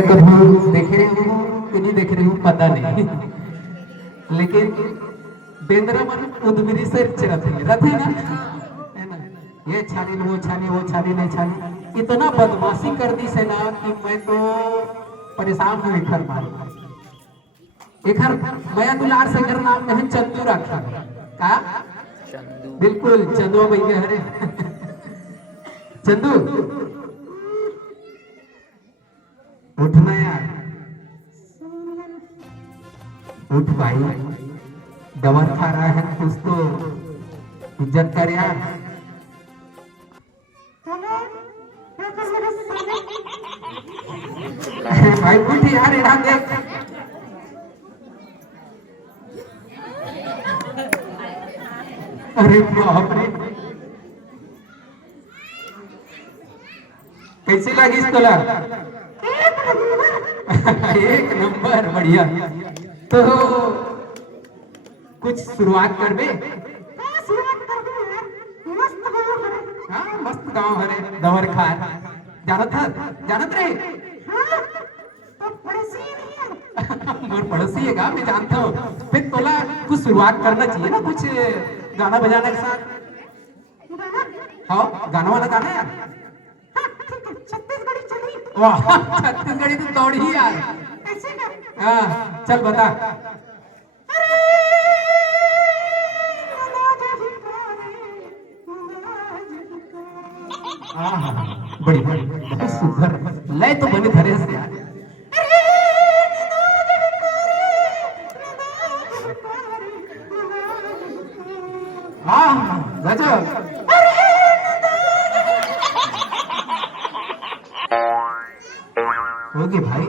मैं कभी देख रही हूँ कि नहीं देख रही हूँ पता नहीं, लेकिन बेंद्रा मन उद्गिरी से रथ है ना, ये छानी वो छानी वो छानी नहीं छानी, इतना बदमाशी कर दी से ना कि मैं तो परेशान हूँ। इधर मार इधर मैं दुलार से घर नाम में है चंदू रखा का, बिल्कुल चंदू भैया हरे चंदू उठना यार, उठ भाई, दवा खा रहा है कुछ तो इज्जत कर यार। भाई उठ यार, यहाँ देख अरे बाप रे, कैसी लगी इस तोला? एक नंबर बढ़िया। तो कुछ शुरुआत कर बे। हाँ मस्त गांव हरे दवर खार जानत रहे मोर पड़ोसी है का, मैं जानता हूँ। फिर तोला कुछ शुरुआत करना चाहिए ना, कुछ गाना बजाना के साथ। हाँ गाना वाला गाना यार, वाह छत्तीसगढ़ी तो दौड़ ही यार। हाँ चल बता। बड़ी बड़ी बहुत सुंदर लय तो बने धरे से यार। हाँ गजब, होगी भाई।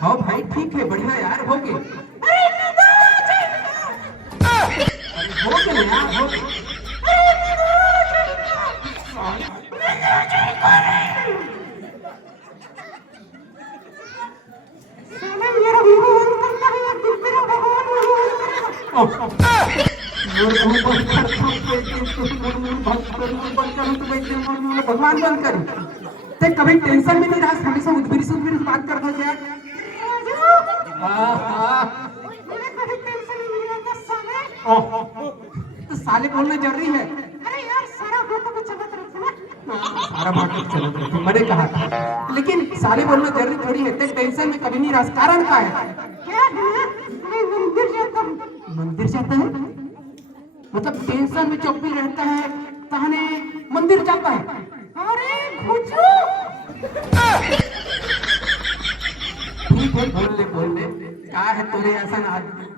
हाँ भाई ठीक है बढ़िया यार, होगी होगी यार होगी। भगवान बंद करी ते कभी टेंशन में नहीं रहा, हमेशा उद्गिरी बात करता है यार। तो साले बोलना जरूरी है। अरे यार सारा बात चलत रहती मैंने कहा था, लेकिन साले बोलना जरूरी थोड़ी है। ते टेंशन में कभी नहीं रहा, कारण क्या है? मंदिर जाता है मतलब टेंशन में चुप भी रहता है, कहने मंदिर जाता है। अरे ठीक है बोल ले क्या है तोरे ऐसा ना,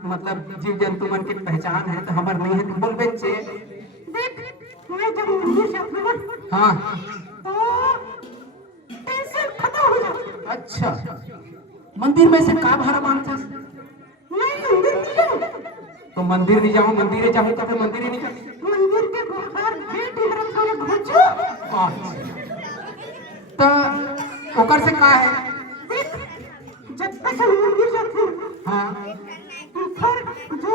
मतलब जीव जंतु मन की पहचान है तो हमार नहीं है तो बोल बच्चे। देख मैं जब मंदिर जाता हूँ हाँ तो टेंशन खत्म हो जाता। अच्छा मंदिर में से का भारा मानता? नहीं मंदिर नहीं जाऊँ तो मंदिर नहीं जाऊँ, मंदिर जाऊँ तो फिर मंदिर ही नहीं जाती। मंदिर के बाहर गेट में घुसो तो ओकर से का है? जब तक हम मंदिर जाते हैं हाँ ऊपर जो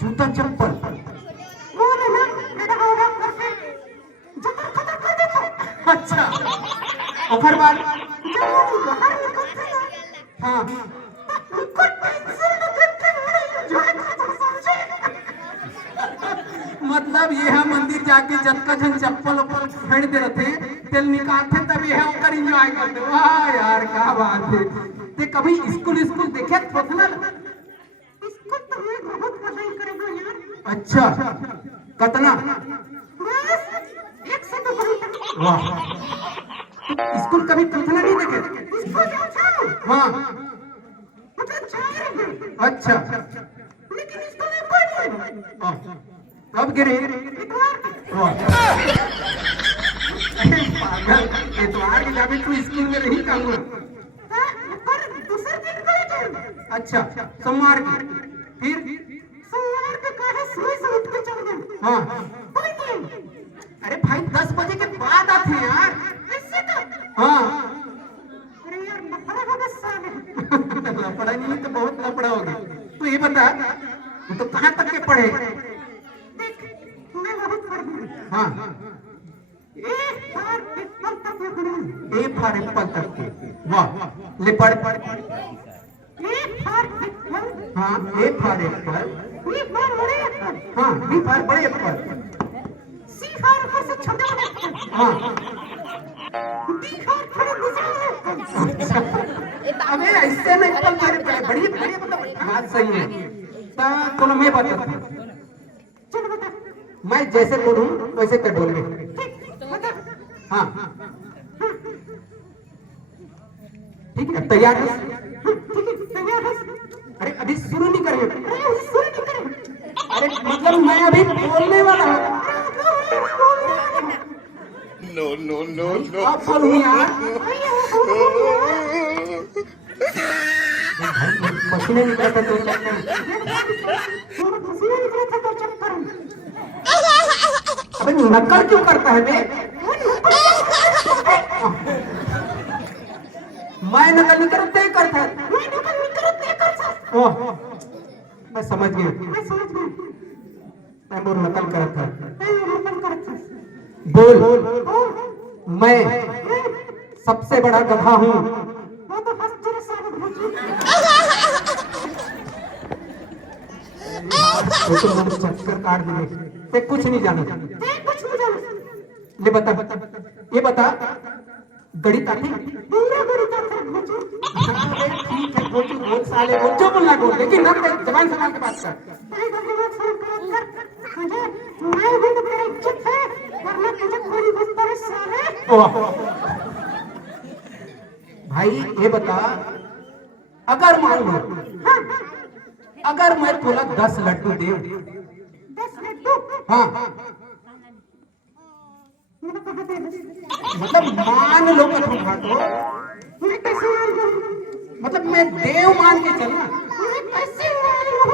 जूता चप्पल वो ना मेरा करके जतर खतर कर देता। अच्छा और फिर बाद जब बाहर निकलते हैं हाँ उनको टेंशन न देते हैं जो समझे। मतलब ये है मंदिर जाके जब का जन चप्पल ऊपर फेंक दे रहे थे तेल निकालते तब ये है उनका एंजॉय करते। वाह यार क्या बात है। ते कभी स्कूल देखे थोड़ा इसको तो मैं बहुत पसंद करेगा यार। अच्छा कितना? बस एक से तो वाह स्कूल कभी थोड़ा नहीं देखे? इसको जाओ हाँ मतलब चार अच्छा लेकिन इसको मैं पढ़ कब गिरे? पागल इतवार के जाबे तू स्कूल में रही कहूँ पर दूसरे दिन को अच्छा सोमवार की फिर सोमवार पे कहा सुबह से उठ के चल गए हाँ अरे भाई 10 बजे के बाद आते हैं यार ऐसे तो हाँ। अरे यार लफड़ा होगा साले लफड़ा नहीं तो बहुत लफड़ा होगा। तो ये बता तो कहाँ तक के पढ़े? देख मैं बहुत पढ़ हाँ एक बार ए फॉर एप्पल तक के। वाह, ले पढ़। हाँ, ए फॉर एप्पल, हाँ, बी फॉर बड़े एप्पल, सी फॉर से छोटे एप्पल, हाँ, डी फॉर अबे ऐसे नहीं एप्पल मेरे पे बड़ी बड़ी मतलब बात सही है। तो मैं बताता हूँ, चलो बता, मैं जैसे बोलूं वैसे कर बोलोगे, हाँ ठीक है, तैयार है? अरे अभी शुरू नहीं करेंगे, अरे मतलब मैं अभी बोलने वाला हूँ। No, no, no, no. अब बोलूँ यार, पसीने निकले थे तो अबे नकल क्यों करता है बे? मैं नकल नहीं करता है, करता है। ओह, मैं समझ गया, तैमूर नकल करता है। बोल, मैं सबसे बड़ा गधा हूँ। चक्कर काट दिए, ते कुछ नहीं जाना। ले बता, ये बता, गणित आती? ठीक है, बोल साले, बोल जो बोलना बोल, लेकिन जबान संभाल के बात कर। भाई ये बता, अगर मान लो, अगर मैं तुला 10 लड्डू दे, 10 लड्डू, हाँ, मतलब मान लो कि तुम घाटो, मैं कैसे मान लूं? मतलब मैं देव मान के चलना, मैं कैसे मान लूं?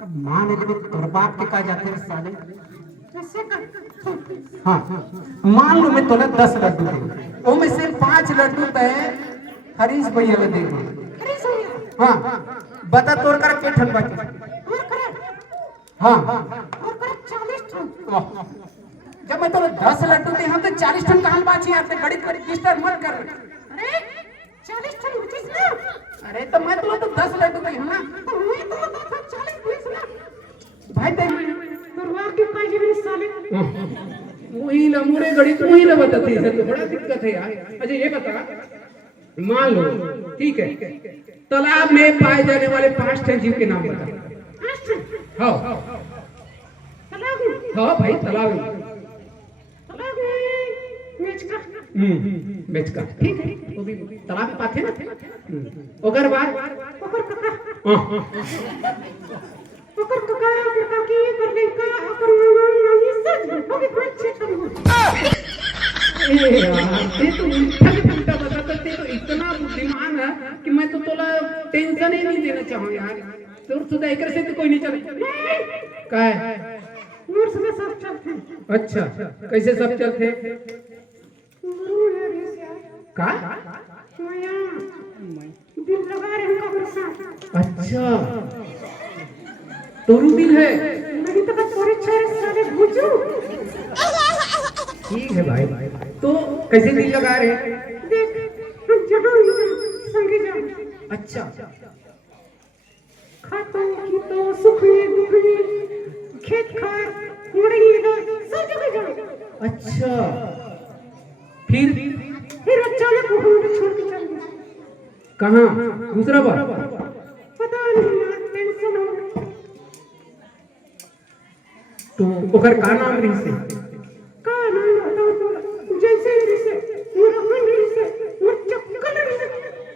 अब मान ले कर बाप के कहा जाते हैं साले, कैसे कर? हाँ, मान लो मैं तुला 10 लड्डू दे, वो में से 5 लड्डू तय हरीश भैया को देंगे। हाँ, बता तोड़ कर के ठन बाकी, हाँ, और कर 40 ठन। जब मैं तो 10 लड्डू दे हम तो 40 टन कहां बाची आते, बड़ी बड़ी डिस्टर्ब मत कर। अरे 40 टन होतीस ना, अरे तो मैं तो 10 लड्डू दे ना, तो मैं तो 40 पीस ना भाई, ते परवार के पाजी मेरे साले, वही ना मुरे गड़ी तो वही ना बताती है, तो बड़ा दिक्कत है यार। अच्छा ये बता, मान लो ठीक है, तालाब में पाए जाने वाले 5 ठन जीव के नाम बता। हाँ हाँ भाई, तालाब में मेचका, ठीक है, वो भी तालाब में पाथे ना। ओकर बाद ओकर कका, ओकर कका, ओकर काकी, ओकर लड़का, ओकर मामा, ये सब वो भी कुछ छे। ए यार, ये तो उल्टा बताता, ते तो इतना बुद्धिमान है कि मैं तो तोला टेंशन ही नहीं देना चाहूँ यार। तो सुधा एकर से तो कोई नहीं चले का है, मोर से सब चलते। अच्छा, कैसे सब चलते? का दिल लगा रहे हैं कब्र से। अच्छा, तोरू दिल है, नहीं तो तोरे चार साले भूजू। ठीक है भाई, तो कैसे दिल लगा रहे हैं? देख, हम जहाँ संगे जाओ। अच्छा, खातो पीतो सुखी दुखी, खेत खार मुर्गी सब जगह जाओ। अच्छा, फिर अचानक वो छोड़ के चल गया। कहाँ? दूसरा बार? पता नहीं यार, टेंशन हो। तो ओकर का नाम रही से? का नाम बताओ तो, जैसे रही से, वो रहन रही से, वो चप्पल रही से,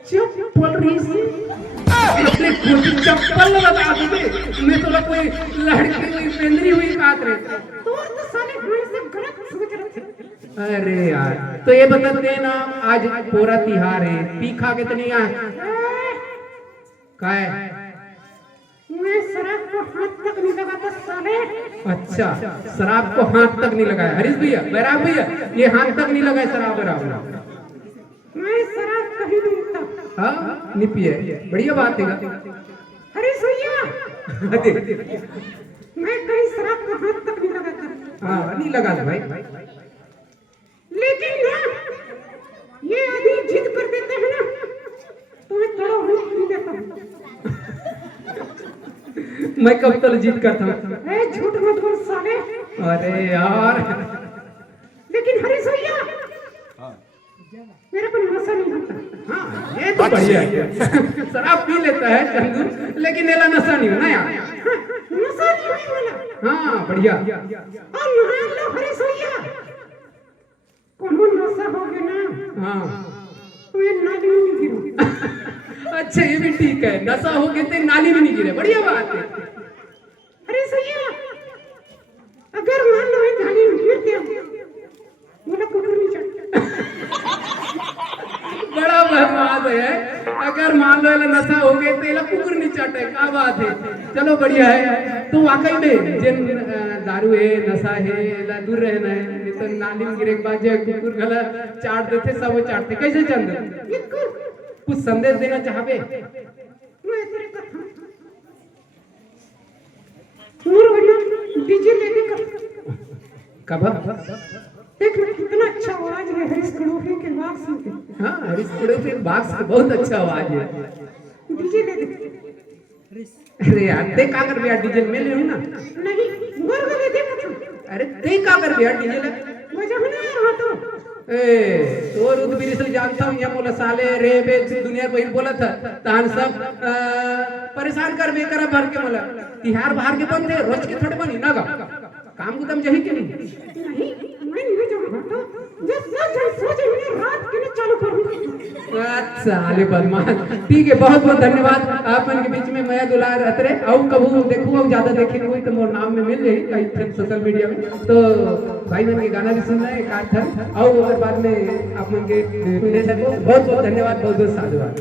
चप्पल रही से। अपने खुद चप्पल बता दे, मैं तो कोई लड़की हुई पेंदरी हुई बात रहे। तो साले भाई से गलत सोच रहे थे। अरे यार, तो ये बताते ना, आज पूरा तिहार है, पीखा कितनी है? काय? मैं शराब को हाथ तक नहीं लगाता साले। अच्छा, शराब को हाथ तक नहीं लगाया हरीश भैया, बैराग भैया, ये हाथ तक नहीं लगाया शराब बराबर। मैं शराब कहीं नहीं पीता। हाँ, नहीं पिए, बढ़िया बात है हरीश भैया। मैं कहीं शराब को हाथ तक नहीं लगाता। हाँ, नहीं लगा भाई, लेकिन मैं कब तक जीत करता हूँ। ए झूठ मत बोल साले। अरे यार लेकिन हरीश भैया मेरे को नशा नहीं होता। हाँ ये तो बढ़िया है। शराब पी लेता है चंदू, लेकिन मेरा नशा नहीं होना यार। नशा नहीं होने वाला। हाँ बढ़िया। और मान लो हरीश भैया कोनो नशा हो गया ना, हाँ तो ये नाली में नहीं गिरो। अच्छा ये भी ठीक है, नशा हो गए तो नाली में नहीं गिरे, बढ़िया बात है। हरीश भैया अगर मान लो ये नाली में गिर गया बोला कुकुर नहीं चढ़ता। बड़ा बदमाश है। अगर मान लो ये नशा हो गए तो ये कुकुर नहीं चाटे, क्या बात है। चलो बढ़िया है। तो वाकई में जिन दारू है नशा है एला दूर रहना है, नहीं तो नाली में गिरे के बाद जो कुकुर गला चाट देते सब वो चाटते कैसे चंद। कुछ संदेश देना चाहबे? मैं तेरे कथा और बढ़िया डीजे लेके कर कब? देख ना कितना अच्छा आवाज है हरीश कड़ोफी के बाग से। हाँ हरीश कड़ोफी के बाग से बहुत अच्छा आवाज है। डीजे ले दे। अरे यार ते का कर बिया डीजे में ले ना? नहीं गोर ले दे मत। अरे ते का कर बिया डीजे ले? मजा में नहीं रहा तो। ए तो रुद बिरी से जानता हूँ, ये बोला साले रे बे दुनिया को बोला था तान सब परेशान कर बे करा भर के बोला तिहार बाहर के बंद थे रोज के थोड़े बनी ना गा काम को तुम जही के नहीं। नहीं मैं नहीं जाऊंगा तो जब जब सोचे मैं रात के लिए चालू करूंगा। अच्छा अले बदमाश। ठीक है बहुत बहुत धन्यवाद आप मन के बीच में मैं दुलार अतरे और कबू देखूं और ज्यादा देखे कोई तो मोर नाम में मिल जाए कहीं थे सोशल मीडिया में, तो भाई मन के गाना भी सुनना है एक आध और बाद में आप मन के सुनने सको। बहुत बहुत धन्यवाद, बहुत बहुत साधुवाद।